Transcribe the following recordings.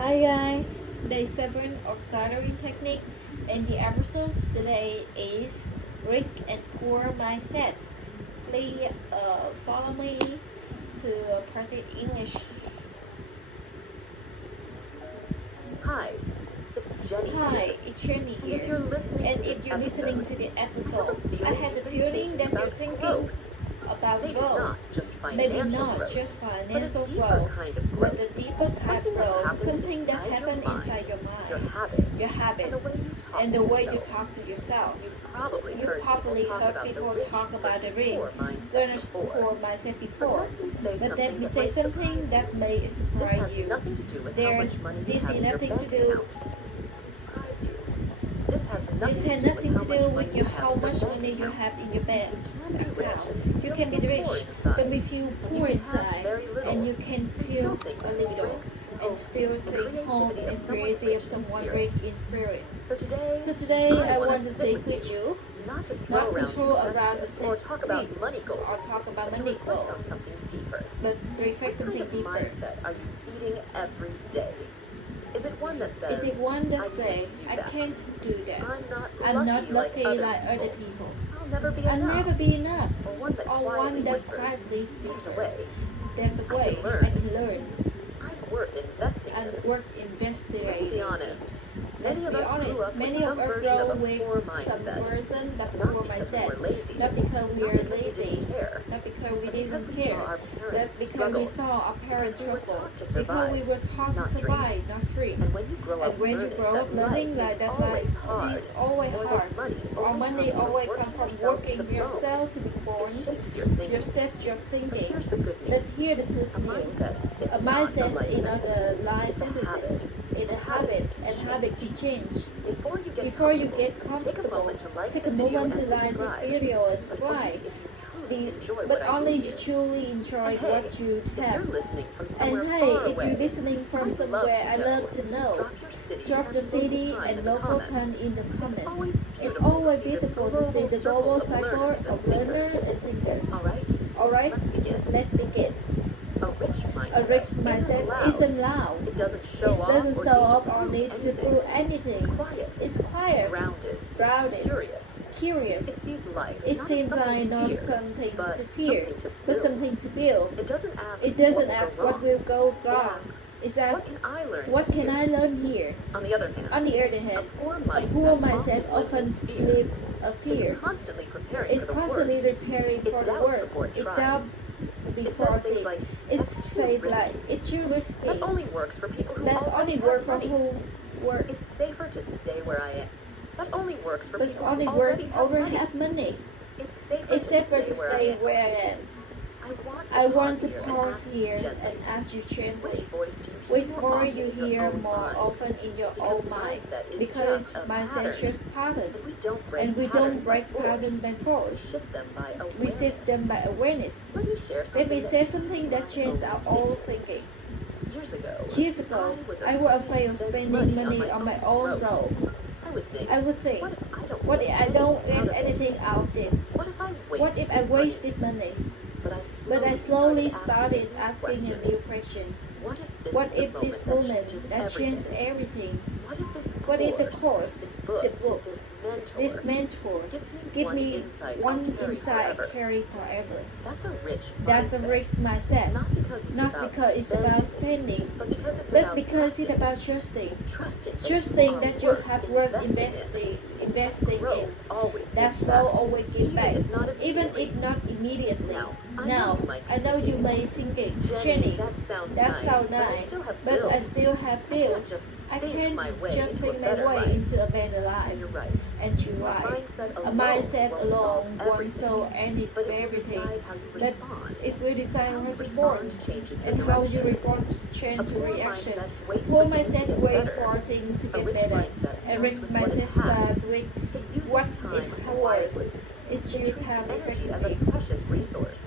Hi guys, day 7 of Soldering Technique, and the episode today is Rick and Poor Mindset. Please follow me to practice English. Hi, it's Jenny Hi, here. it's Jenny And here. if you're listening And to this if you're listening to the episode, I have the feeling that you're thinking growth. about Maybe growth. not just Maybe financial not growth, just but a financial deeper growth, kind of but growth. a deeper kind of Something that growth, happens something that inside happens your inside your your mind, habits, your habit, and the way you talk and to the way you yourself. talk to yourself. You've probably You heard probably people talk heard about people the rich talk about the versus rich poor mindset versus before. poor mindset But before. let me say But let me something say something that may This surprise has you. nothing to do with how much money you This have has in your nothing bank to do. account. Surprise you. This has This nothing has to do nothing to do with with how much money you have in your bank account. You can be rich, but we feel poor inside, and you can feel a little, and still think home and creativity of someone rich in spirit. So today I want to sit with you, not to not to throw around around success the or talk about money goals, or talk about but to money reflect goals, on something deeper. but reflect What something kind of deeper. mindset are you feeding every day? Is it one that says, Is it one that I say, can't do I that. can't do that? I'm not lucky like other other people. people. I'll never be I'll enough. never be enough. Or one that Or quietly one that whispers, quietly there's speaks. a way. There's a I way. can learn. I can learn. I'm worth investing And in. work Let's investigating. be honest. Let's Many be of us honest. grew up Many with of some us version grow of a with poor some mindset. version that Not poor because we mindset. were lazy. Not because we Not are because we lazy. didn't care. Not because we But because didn't we saw care. our parents That's because struggle. we saw our parents Because we were struggle. taught to Because survive, we were taught to not dream. survive, not dream. And when you grow up And when you learning grow up that learning life like is that, always life hard, is always or hard. that money Our money always comes comes from yourself to the working bone, yourself to be born. it shapes your thinking. You set your But thinking. here's the good Let's news. hear the good A news. mindset is A not a mindset life is not a sentence. life It's a synthesis. habit. It's a habit, and habit can change. Before you get Take a comfortable, moment to like take the a moment to subscribe. video and But subscribe. only if you truly enjoy And hey, what you if have. you're listening from And somewhere hey, far if away, you're listening from somewhere, I love to know. Drop your city and local time time in the comments. It's It's always beautiful beautiful to see the global cycle cycle of learners and thinkers. Alright, Let's begin. let's begin. A rich A rich mindset isn't loud. It doesn't It doesn't show up or need to prove It's anything. quiet, It's quiet, grounded, curious. It sees life. It not as seems something like to not fear, something but to fear, something to but build. something to build. It doesn't ask It doesn't what ask will go what wrong. will go It wrong. asks, It what asks, can I learn what can here? I learn here? On the other hand, On the other a hand, poor a poor mindset mindset often often lives in lives a It's fear. constantly preparing It's for the constantly worst. preparing for It the doubts worst. before it It tries. doubts It before says things it. like, It "That's too says risky." like, it's too risky. That only works for people who That's already only have work for money. who work. It's safer to stay where I am. That only works for But people only who work already have money. have money. It's safer It's safer to where I stay am. where I am. I I want want to to pause pause here here and and ask you Which gently. voice do you Which hear voice you in your hear own more mind? often in your Because own mind? mindset is Because just a mindset pattern. is just pattern. And we don't break And we patterns don't break by force. patterns by We force. shift them by awareness. We shift them by awareness. Let me share Let me something say that something that changed our old thinking. Years ago, Years ago, I was afraid of spending money on my own growth. I would think, what if I don't get anything out of it? What if I What if I wasted money? But I slowly started asking a new question. What if this moment that changed everything? What if the course, the book, this mentor give me one insight I carry forever? That's a rich mindset. Not Not because it's about spending, but but because it's about trusting. Trusting that you have worth investing in. That flow always give back, even if not immediately. Now, I know you may thinking, Jenny, that sounds nice, but I still have bills. I can't just take my way into a better life. And you're right. A mindset alone won't solve everything, but it will decide how you respond and how you respond change to reaction. Poor mindset wait for things to get better, and rich mindset starts with what it has. It's your time effectively.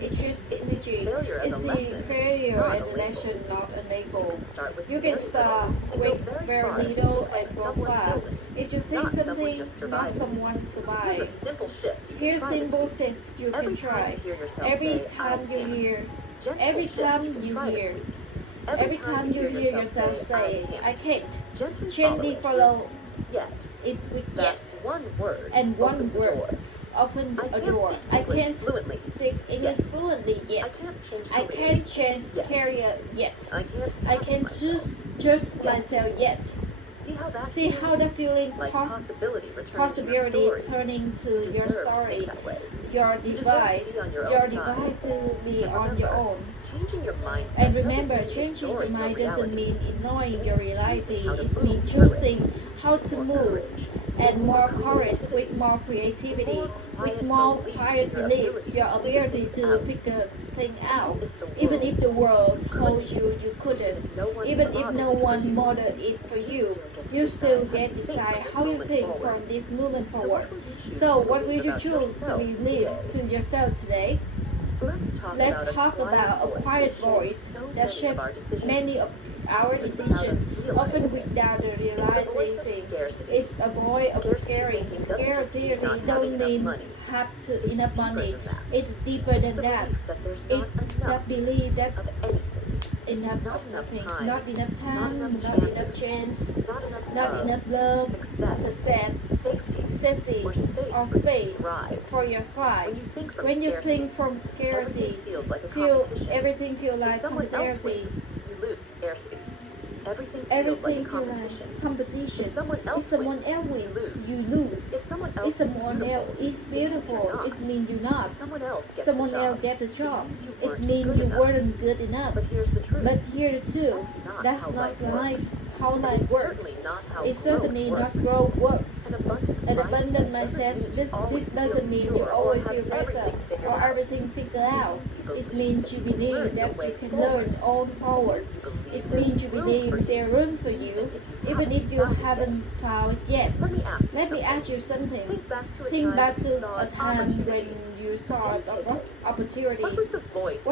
It's just energy. It's the failure and the lesson not enabled. You can start with very little and go far. If you think something, not someone survive. Here's simple shift you can try. Every time you hear, Every time you hear yourself say, I can't, gently follow Yet. it with That yet. one word And one opens a word door. Open I a can't door. speak I English can't fluently speak English yet. fluently I yet. can't change I careers can't change yet. career yet. I can't I trust can't myself choose yet. myself yet. See how that See feels? how that feeling Like possibility returning to possibility your story. turning You to your deserve to story, think that way. your You deserve to device, be on your your own side. device to be And on your remember, own. changing your mindset And doesn't remember, mean changing your ignoring mind your doesn't reality. mean ignoring It your means reality. choosing how to It move means through it. choosing how to With more move courage, and with more more courage, creativity, with more creativity, with with more more quiet quiet belief belief, in your your ability ability to to figure things out. Even Even if the world told you couldn't, even if no one modeled it for you, you still get to decide how you think from this moment forward. So, what will you choose to believe to yourself today? Let's talk about a quiet voice that shapes many of our decisions, often without the realization. It's a voice of scaring. Scarcity don't mean have to enough money. It's deeper than that. It's that belief that enough of nothing, not enough time, not enough chance, not enough love, success, safety, or space for your thrive. When you think from scarcity, everything feels like competition. Everything feels like competition. If someone else wins, you lose. If someone else is beautiful, it means you're not. Someone else get the job, it means you weren't good enough. But here's the truth, that's not life. How life works. It's certainly not growth works. An abundant mindset, this doesn't mean you always feel better or everything figured out. It means you believe that you can learn on forward. It means you believe there's room for you, even if you haven't found it yet. Let me ask you something. Think back to a time when you saw an opportunity. What's the voice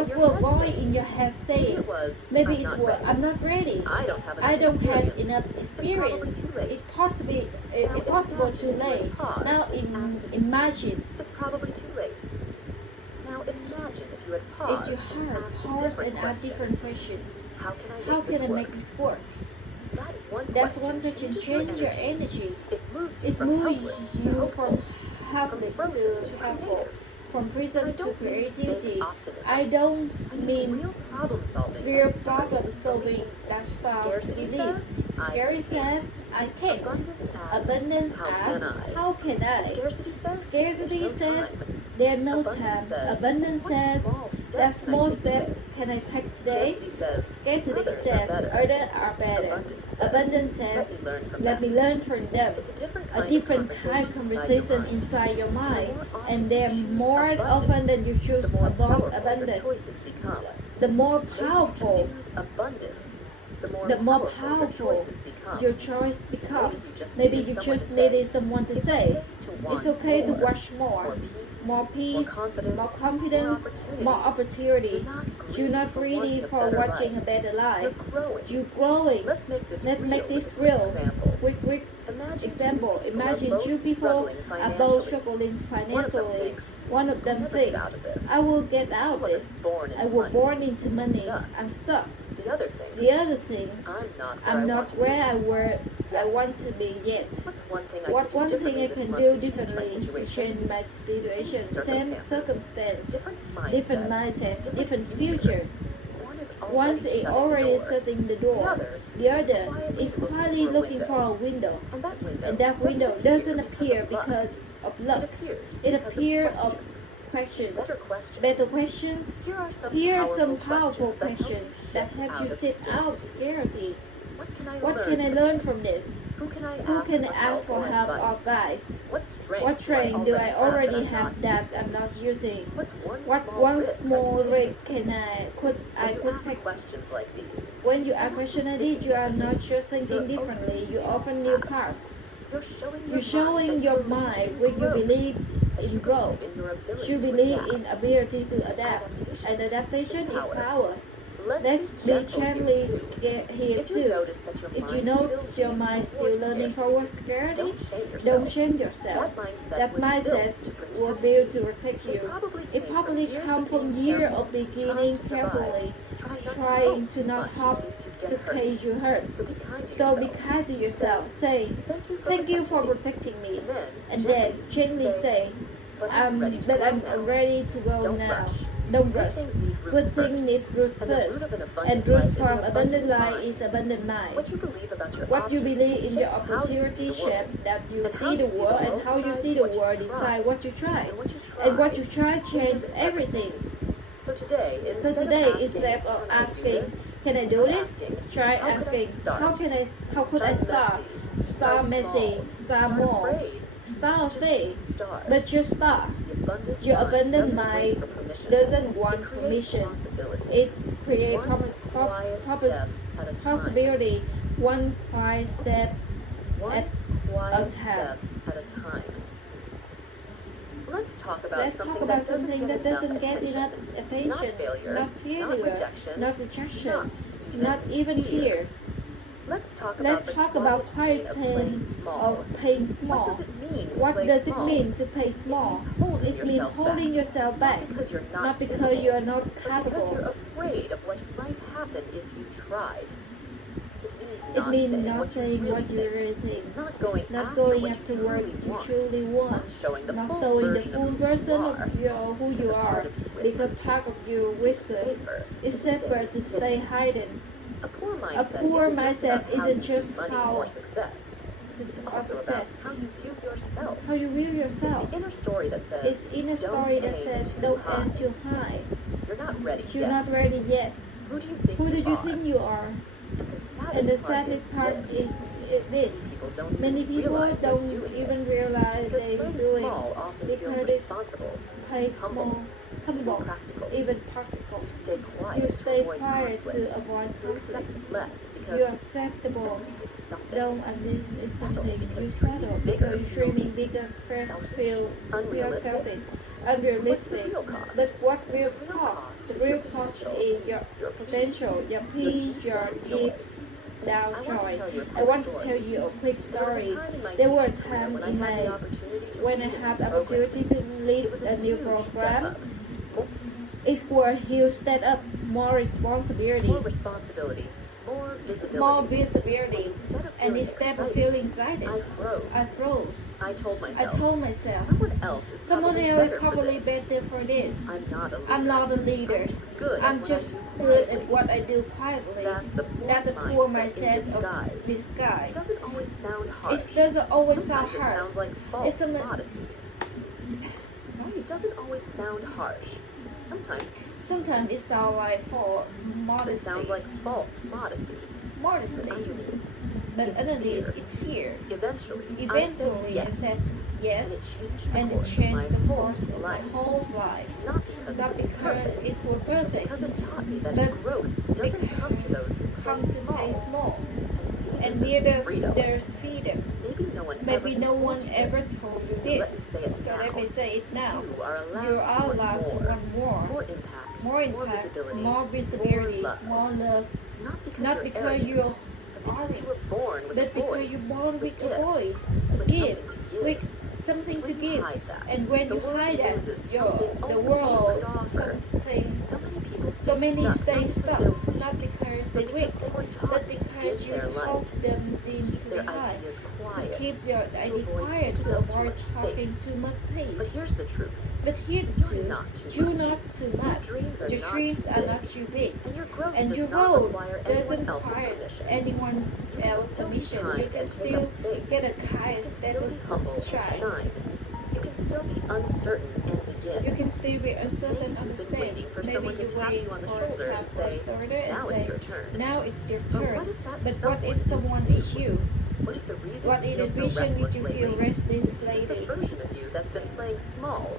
in your head saying? Maybe it's what I'm not ready. I don't have enough experience. It's possible too late. Now imagine. It's probably too late. Now imagine if you had paused, If you heard, pause and ask different question. How can I make this work? That's one question changes your energy. It moves you It from moves you from helpless to helpful, from prison to creativity. I don't mean real problem solving that starts to believe. Scary says, I can't. Abundance asks, how can I? Scarcity says, there's no time. Abundance says, that small step can I take today? Scarcity says, others are better. Abundance says, let me learn from them. A different kind of conversation inside your mind, and they're more often than you choose above abundance. The more powerful your choice becomes. Maybe you just needed someone to say, it's okay to watch more peace, more confidence, more opportunity. You're not greedy for watching a better life. You're growing. Let's make this real. Quick example. Imagine two people are both struggling financially. One of them thinks, I will get out of this. I was born into money. I'm stuck. The other things, I'm not where I want to be yet. What one thing I can do differently to change my situation? Same circumstance, different mindset, different future. One is already setting the door. The other is quietly looking for a window. And that window doesn't appear because of luck. It appears of questions, better questions. Here are some powerful questions that help you sit out scarcity. What can I learn from this? Who can I ask for help or advice? What strength do I already have that I'm not using? What one small risk could take? When you are questioning it, you are not just thinking differently. You often new paths. You're showing your mind when you believe in growth. You believe in ability to adapt, and adaptation is power. Let's Let's be be gentle gently here too. get here If you too. notice that your If you mind notice still your leans mind still towards learning scarcity, towards scarcity, don't shame yourself. don't shame yourself. That mindset That was built mindset to was protect built you. to protect It you. probably It probably came comes from from years years of of being beginning careful, carefully, trying trying to not much hop in to case case you hurt. So be kind to So yourself. be kind to yourself. Say, Thank you for protecting me. And And then gently say, but I'm ready to but go I'm now. ready to go Don't now. rush. Don't Good rush. things need Good roots things first. need root And the root first. of an abundant And root life is from an abundant life mind. is abundant mind. What you believe about your What you options believe in your shapes how you opportunity see the world. shape that you And how see you the world, and how you see the decides what world you decide what you try. And what you And what you try changes changes everything. So today, Instead of asking, can I do this? Try asking, how could I start? Start messy, start more, start faith, but just start. Your abundant mind doesn't want permission. It creates possibility, one quiet step at a time. Let's talk about Let's talk about something that doesn't get enough attention. Not failure, not not rejection, not even fear. Let's talk about quiet pain of paying small. What does it mean to What play does small? it mean to pay small? It means holding yourself back. Not because you are not but because you're capable. afraid of what might happen if you tried. It means not saying what you really think. Not going Not after going what after you what you truly want. Not showing the Not full showing the version full of version of who you Because a are. part of you Because whispers. part of you whisper. It's safer to stay hidden. A poor poor mindset isn't just money how or success. to It's also about how you view yourself. how you view yourself. It's the inner story that says, It's inner story that aim says too don't high. aim too high. You're not ready You're yet. not ready yet. Who do you think Who do you are? think you are? And And the saddest part is this. people don't Many even people realize they're don't doing even it. realize Because they're playing doing small often because feels it's responsible, play humble, small, humble, even practical. even practical. You stay quiet, You stay to avoid quiet conflict. to avoid You conflict. accept less because You're acceptable. at least it's something. Don't at least it's something. because You dreaming settle bigger because feels dreaming bigger first selfish, feel unrealistic. selfish, What's the unrealistic. real cost? But what real The real cost? cost The is real your cost potential, is your your potential, peace, your your peace, deep your down deep joy. down I want to joy. tell you a I quick want to story. tell you a quick There was a story. time in my There were teaching career times when I in had the my opportunity to when I lead a had new the program. opportunity to lead It was a new huge program. step up. It's where huge step up, more responsibility, More responsibility, more visibility. more visibility, And and instead of feeling excited, I froze. I froze. I told I myself, told myself, someone else is someone probably else better is probably for this. better for this. I'm not a leader. I'm not a leader. I'm just good. I'm at just what I do good quietly. at what I do quietly. That's the poor mindset in mindset of disguise. this guy. It doesn't always sound harsh. It doesn't always sound Sometimes it harsh. sounds like It's false something- modesty. It doesn't always sound harsh. Sometimes it sounds like for modesty. it sounds like false modesty. modesty. Underneath, But it's underneath, fear. it's fear. Eventually, Eventually, I said yes, and it changed the and it course changed the of course my of my whole whole life. Not because Not it was because perfect, it was but perfect. because it taught me that But growth doesn't come to those who Comes to play small, and and neither neither does freedom. there's freedom. Maybe no one Maybe ever no told one you ever this. told you So this. let me say it So now. let me say it now. You are allowed, You are allowed to want more, more impact, more impact, visibility, more visibility, more love. more love. Not because you're you're but because you were born with but a because voice, you're born with a gifts, voice, a with gift, something to give. with something to When you give. hide that, And when the you world hide that, loses the something only world you could offer. something. So many people So many stay not stuck, because they're not because but they because weak, they were taught but to because dim you their taught light, them to into keep their the high, ideas to quiet, keep their idea avoid quiet, taking to up too avoid much talking space. too much pace. But here's the truth. But here You're too, not too you're much. not too much. Dreams are Your not dreams too are big. not too big. And your growth And does your not road require doesn't anyone else's require permission. anyone You can else's still be permission. kind You can and take still up space. get a You high can step still be humble of and stride. shine. You can still be uncertain and begin. You can still be uncertain, Maybe you've been understand. waiting for Maybe someone to you tap wait you on the for shoulder tap and say, on shoulder and now say, it's your turn. now it's your But turn. what if that But what someone if someone is is you? What if the reason What you if feel the so vision restless makes you feel lately restless is because the lately version of you that's been playing small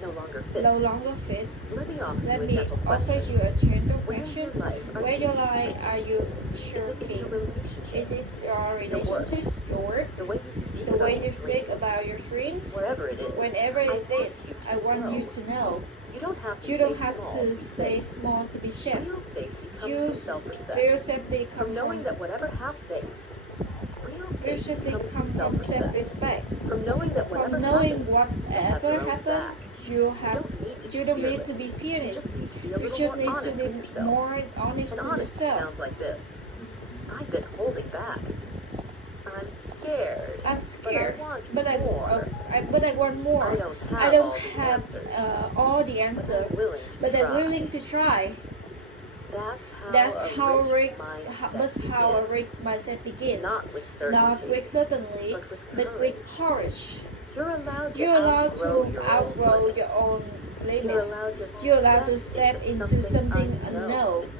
no longer fits? no longer fit? Let me offer Let you a me gentle offer question. you a gentle Where in question. your life are Where you your life are you Is sure it in your Is relationships? it your relationships, your work, The way you speak the way about you speak dreams? about your dreams? Wherever it is, Whenever I it want is, you to I want know you to know You don't have to You stay don't have small to to be stay safe. small to be safe. Real safety comes Real from self-respect. safety From comes knowing from that whatever happens safe. Real real safety safety comes from comes from self-respect. self-respect. From knowing that whatever From knowing happens, you have whatever your own happens, back. you don't need to fearless. be You fearless. just need to be a You little just more need honest to with be yourself. more honest And with honesty yourself. sounds like this. I've been holding back. I'm scared. I'm scared, but I want more. but I want more. I don't have all the answers, but I'm willing to but I'm willing to try. That's That's how a risk mindset begins. Not with Not certainty, with certainty, but with courage. You're allowed to You're allowed to outgrow your own You're limits. allowed You're allowed to step into something unknown.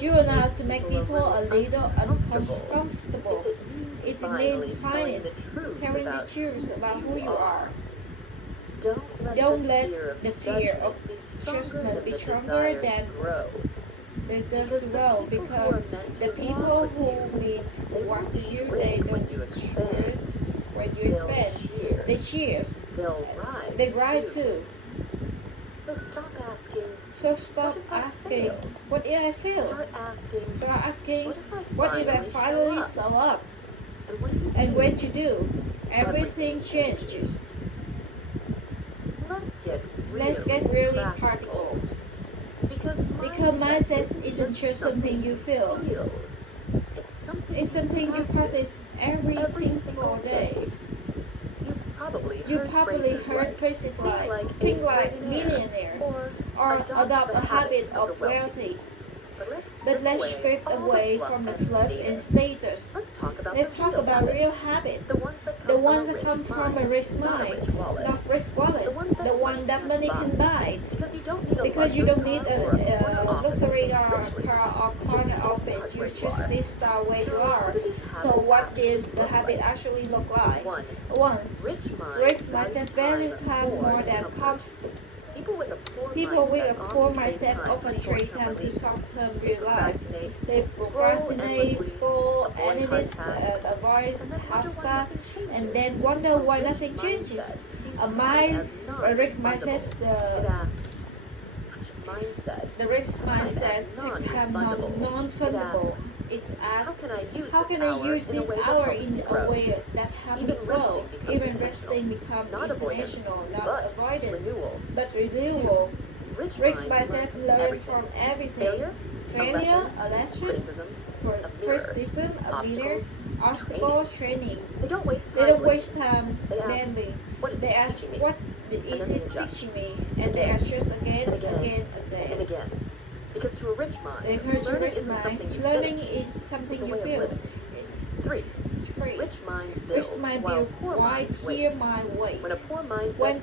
You're allowed to make people a little uncomfortable. It means finally telling the truth about who you are. Don't let the fear of judgment be stronger than Deserve to grow because the people who meet what you they don't choose when you expand. They cheers. They rise too. So stop asking. So stop asking, what if I fail? Start asking, what if I finally show up? And when you do, everything changes. Let's get really practical. Because mindset isn't just something you feel. It's something you practice every single day. You've probably heard phrases like think like millionaire or adopt a habit of wealthy. But let's strip away from the fluff and status. Let's talk about real habits. The ones that come from a rich mind, not rich wallet. The one that money can buy. Because you don't need a luxury car or corner office. You just need to start where you are. So what does the habit actually look like? One, rich mindset value time more than comfort. People with a poor mindset often trade time to short-term realize. They procrastinate, scroll, analyze, avoid hard stuff, and then wonder why nothing changes. A rich mindset, the rich mindset takes time non-fundable. It asks, how can I use this hour in a way that helps me grow? Even resting becomes intentional, not avoidance, but renewal. Rich mindset learn from everything. Failure, a lesson, criticism, a mirror, obstacle, training. They don't waste time badly. They ask, what is it teaching me? And they adjust again. Because to a rich mind, learning is something you feel. Three. Rich minds build, while poor minds wait. When a poor mindset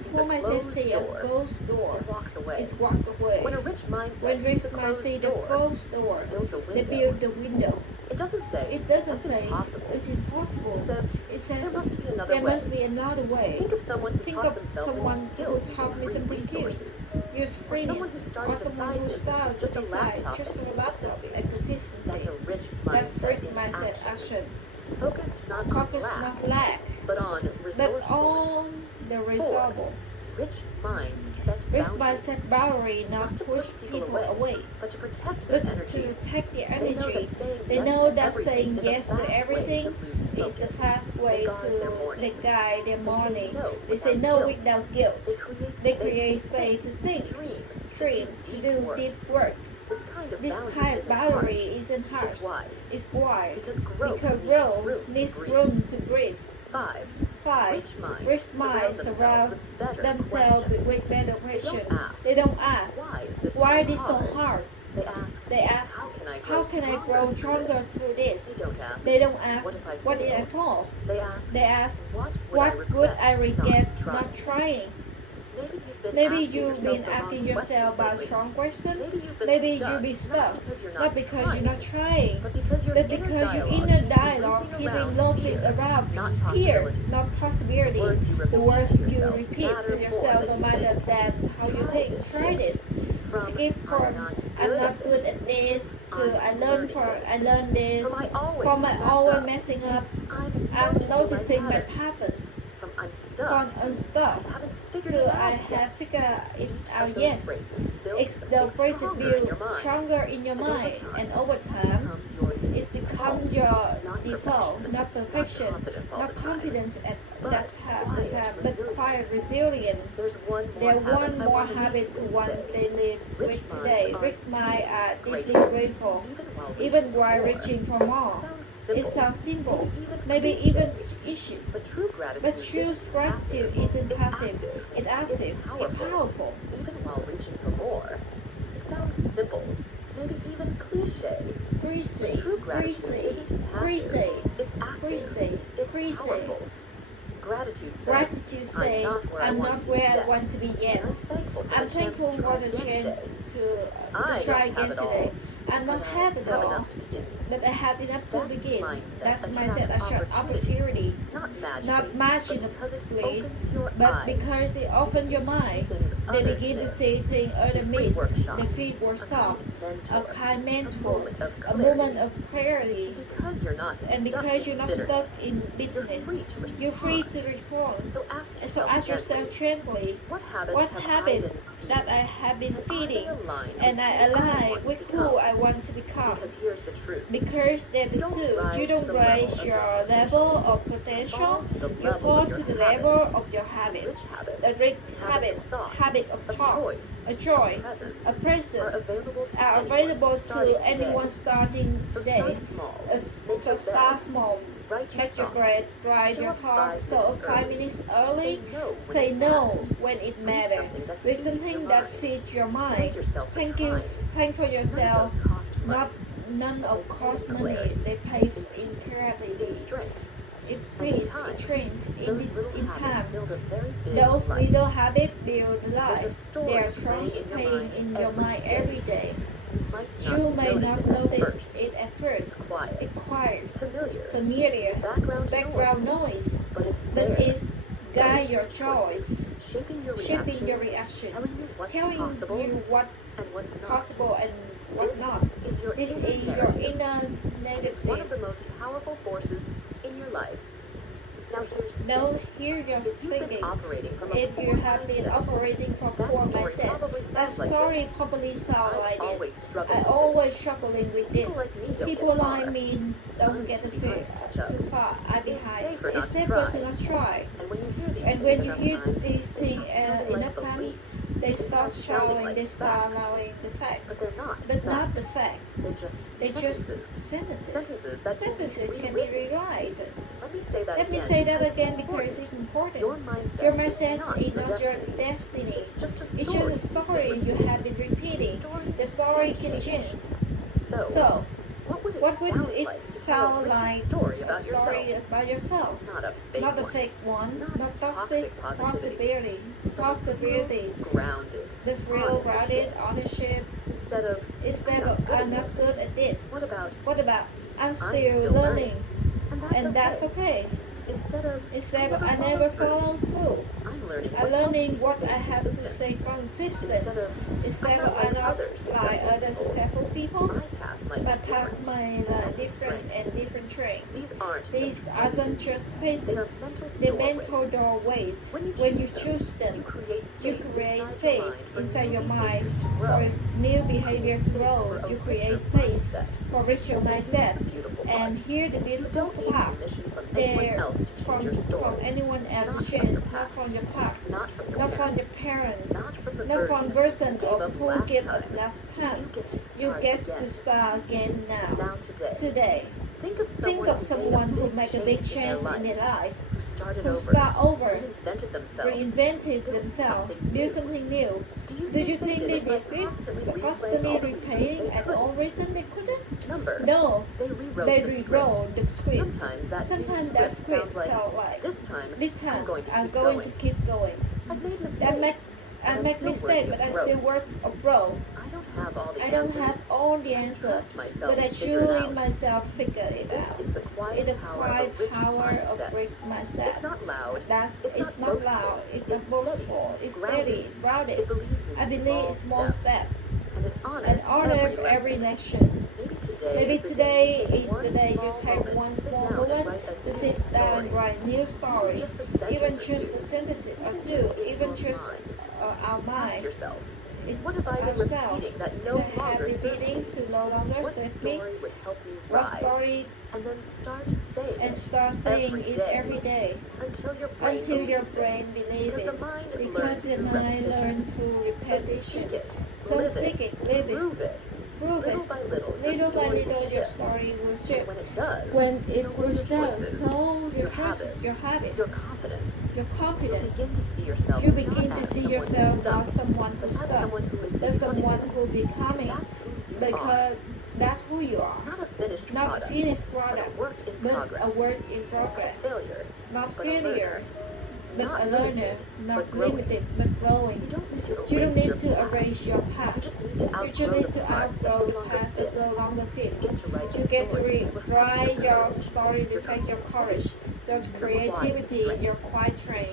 sees a closed door, it walks away. When a rich mindset sees a closed door, it builds a window. They build the window. It doesn't say It's impossible. impossible. It says there must be another way. Think of someone who taught themselves a new skill using free resources. Use Or freeness. someone who started a side business with just a laptop and consistency. and consistency. That's a rich That's mindset rich in mindset action. Focused not on Focus lack, not lack, but on but resourcefulness. on the resolve. Rich minds set Rich boundaries, mindset boundary not to push people away, but to protect their but energy. to protect their They know energy. that saying They yes know to that everything saying is a yes to fast way everything to lose is the focus. fast way They guard their to mornings. guide their They say morning. no They say without no guilt. without guilt. They They create space to think, dream, to do deep work. This kind of This boundary kind of isn't boundary harsh. isn't harsh. It's wise. It's wise. Because growth Needs needs room room to breathe. 5. 5. Rich minds surround themselves with better questions. They don't ask, why this so hard? They ask, how can I grow stronger through this? They don't ask, What if I fall? They ask, What would I regret not not trying? Maybe Maybe you've been asking yourself about strong questions. Maybe you've been stuck, not because you're not trying, but because your inner dialogue keeping looping around fear, not possibility. The words you repeat to yourself, no matter that how you think. Try this. Skip from I'm not good at this to I learn this. From I always messing up, I'm noticing my patterns. I'm Fun stuck. unstuck. I haven't figured So it I out have yet. figured it Each out of those yes. phrases It's builds the phrase stronger in built your mind. stronger in your And over mind, time, and over time, becomes your it's become default, your not default, perfection, not perfection, not confidence all not the time, confidence at but that time, quiet but quiet resilience. There's one There more one more habit to one they live with today. Rich minds are deeply grateful, even while reaching for more. It sounds simple, maybe even issues. But true Gratitude isn't passive, it's active, it's powerful. powerful. Even while reaching for more. It sounds simple, maybe even cliche. Greasy, But true gratitude isn't passive. It's active. It's powerful. Gratitude Say, I'm not where I want to be yet. I'm thankful for the chance to try again today. I don't have it all, but I have enough to begin. That's mindset attracts opportunity, not magically, but because it opens your mind. They begin to see things others miss. The free workshop, a kind mentor, a moment of clarity. And because you're not stuck in bitterness, you're free to respond. So ask yourself gently, what habit that I have been feeding, and I align with who I want to become. Because here's the truth. Because they're the two. You don't raise your level of potential, you fall to the level of your habit. A rich habit of thought, a joy, a presence are available to anyone starting today. So start small. Make your bread, dry your thoughts. So 5 minutes early, say no when it matters. Read something that feeds your mind. Thank for yourself. None of cost money. They pay incredibly. It breeds, it trains in time. Those little habits build life. They are strong pain in your mind every day. You may not notice it at first. It's quiet, familiar, background noise, but it's guide your choice, shaping your reaction, telling you what's possible and what not. This is your inner negative. It's one of the most powerful forces in your life. Now here you're thinking, if you have been operating from poor mindset, that story probably sounds like this. I always struggling with this. People like me don't get the fear too far. I'm behind. It's safer to not try. And when you hear these things enough time, they start showing, they start allowing the fact. But not the fact. They're just sentences. Sentences can be rewritten. Let me say that again because it's important. Your mindset is not your destiny. It's just a story you have been repeating. The story can change. So what would it sound like? A story about yourself. Not a fake one. Not toxic possibility. Grounded. This real grounded ownership. Instead of I'm not good at this. What about I'm still learning. And that's okay. Instead of I never follow through. I'm learning what I have to stay consistent. Instead of I not like other successful people. My path may different train. These aren't just paces. They're mental doorways. When you choose them, you create space inside your mind for new behavior to grow. You create space for richer mindset. And here the beautiful part. They're from anyone else's chance, not from your past, not from your parents, not from person of who gave up last time. You get to start again now, today. Think of someone who made a big change in their life, who start over, reinvented themselves, built something new. Do you think they did it? Constantly repaying and all reason they couldn't? No, they rewrote the script. Sometimes that script sounds like, this time I'm going to keep going. I make mistakes, but I still work abroad. I don't have all the answers, but I truly myself figure it out. It's the quiet power of great mindset. It's not loud. It's not loud. It's not boastful. It's steady. It's grounded. I believe it's small step. And honor every action. Maybe today is the day you take one small moment to sit down and write a new story. Even just a sentence or two, even just our mind. What have I been Ourselves. repeating that no Have longer been serves me? reading to no longer What serve me. story would help me What rise? story And then start saying and it start saying every it day every day until your brain until your believes brain it. believes Because it. the mind Because learns the through mind repetition. learns through So repetition. speak it, So live speak it, live it, prove it. prove Little it. by little, Little by your story little, will your shift. story will And shift. when it does, When it so will will your does, choices, so your your choices, habits, your habit, your confidence. your You'll confidence. begin to see yourself You begin not to as see someone yourself who's stuck, not someone but who's as stuck, someone who is but becoming. someone who Because becoming. that's who you Because that's who you are. are. Not a finished Not a product, finished but product, a work in but progress. a work in Not a progress. failure, Not but a learner. failure, but Not a learner. limited, Not but growing. limited, but growing. You don't need to erase You don't your need to past. erase your You past. just need to You just outgrow need the to parts that outgrow no the longer past fit. that no longer fit. You get to write You get to story that reflects write your courage, story, reflect your courage, your creativity, your quiet train,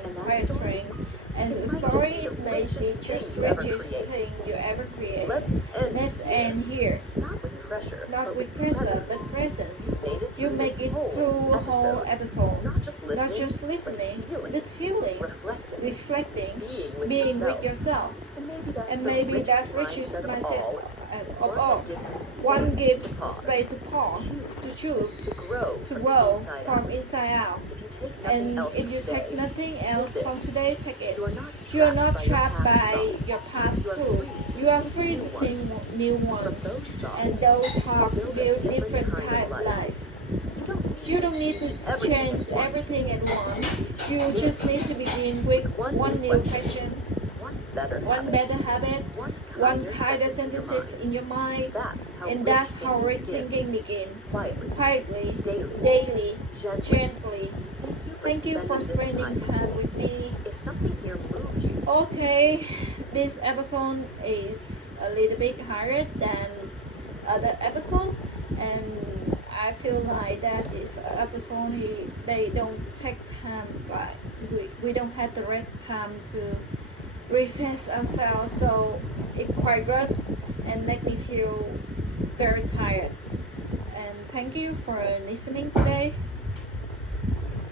and it the might just story be the it may richest be thing just you ever richest create. thing you ever create. Let's Let's end here. Not with pressure, Not but with pressure, but presence. You made it You through make it this through a whole episode. Not just listening, Not just listening, but feeling, reflecting, reflecting, being with yourself. And maybe that's the richest mindset of all. One gives to pause, space to pause, to choose, to grow, to from grow inside from out. inside out. If you take nothing And else if from you today, take nothing else this. from today, take it. You are not You are trapped not by trapped by thoughts. your past You are too. free to You are think free new to think ones. new From ones. those thoughts, And those thoughts build a build different different kind of type life. life. You don't need to to change change everything at once. You begin just need to begin with one new question, one better habit, one kinder sentences in your mind, and that's how rethinking begins. Quietly, daily, gently. Thank you for spending time with me. If something here moved you, Okay, this episode is a little bit higher than other episode, and I feel like that this episode they don't take time, but we don't have the right time to refresh ourselves, so it quite rushed and make me feel very tired. And thank you for listening today.